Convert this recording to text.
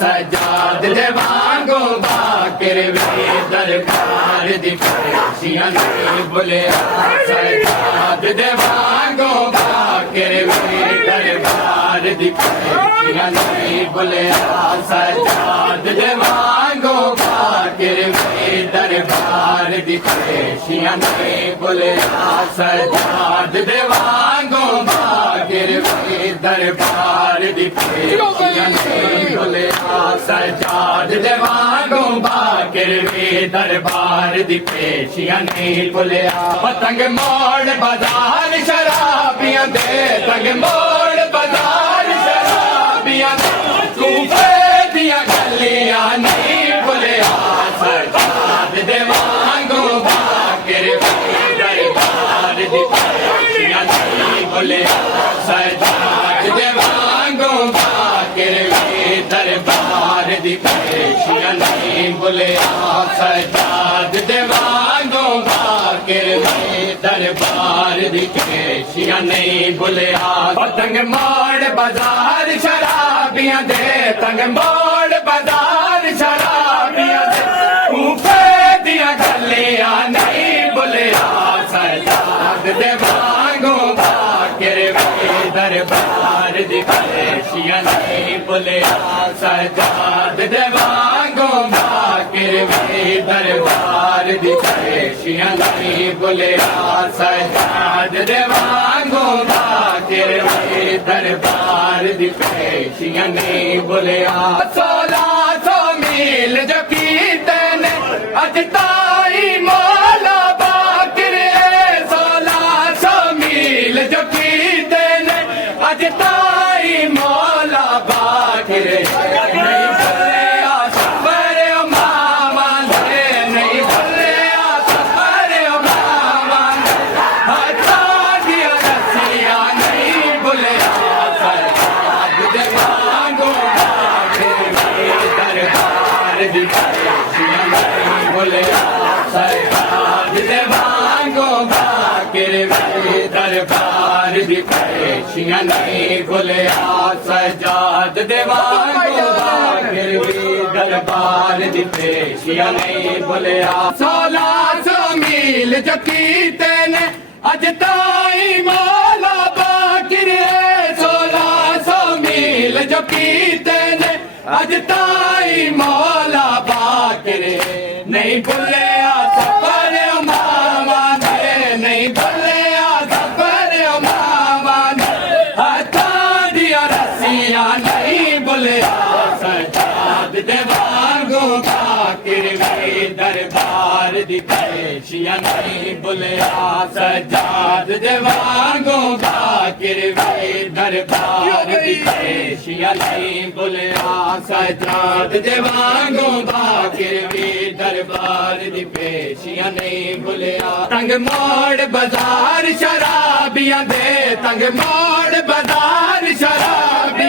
सजाद दे वांगो बाकिर वे दरबार दी पेशियां नहीं भुलिया सजाद दे वांगो बाकिर वे दरबार दी पेशियां नहीं भुलिया सजाद दे वांगो बाकिर वे दरबार दी पेशियां नहीं भुलिया सजाद दे वांगो बाकिर वे दरबार दी पेशियां नहीं भुलिया सजाद दे वांगो बाकिर वे दरबार दी पेशियां नहीं भुलिया पतंग मोड़ बाजार शराबियां दे तंग मोड़ बाजार शराबियां दे कूफे दियां गलियां नहीं भुलिया सजाद दे वांगो बाकिर वे दरबार दी पेशियां नहीं भुलिया सजाद दे वांगो बाकिर वे दरबार दी पेशियां नहीं भुलिया सजाद दे वांगो बाकिर वे दरबार दी पेशियां नहीं भुलिया पतंग मोड़ बाजार शराबियां दे तंग मोड़ बाजार शराबियां दे कूफे दियां गलियां नहीं भुलिया सजाद दे वांगो बाकिर वे दरबार दी पेशियां नहीं भुलिया सजाद दे वांगो बाकिर वे दरबार दी पेशियां नहीं भुलिया सजाद दे वांगो बाकिर वे दरबार दी पेशियां नहीं भुलिया 1600 मील जो कीते ने अज ताई मौला बाकिर 1600 मील जो कीते ने अज ताई मौला बाकिर नहीं भुलिया सफर मामा दे नहीं भुलिया सफर मामा दे हटा दिया रसिया नहीं भुलिया सजाद दे वांगो बाकिर वे दरबार दी पेशियां नहीं भुलिया सजाद दे वांगो बाकिर वे दरबार दी पेशियां नहीं भुलिया सजाद दे वांगो बाकिर वे दरबार दी पेशियां नहीं भुलिया 1600 मील जो कीते ने अज ताई मौला बाकिर 1600 मील जो कीते ने अज ताई मौला बाकिर नहीं भुलिया सफर मामा दे नहीं भुलिया सफर मामा दे हथा दिया रसियां नहीं भुलिया सजाद दे वांगो बाकिर वे दरबार दी पेशियां नहीं भुलिया सजाद दे वांगो बाकिर वे दरबार दी पेशियां नहीं भुलिया सजाद दे वांगो बाकिर वे दरबार दी पेशियां नहीं भुलिया तंग मोड़ बाजार शराबियां दे तंग मोड़ बाजार शराबियां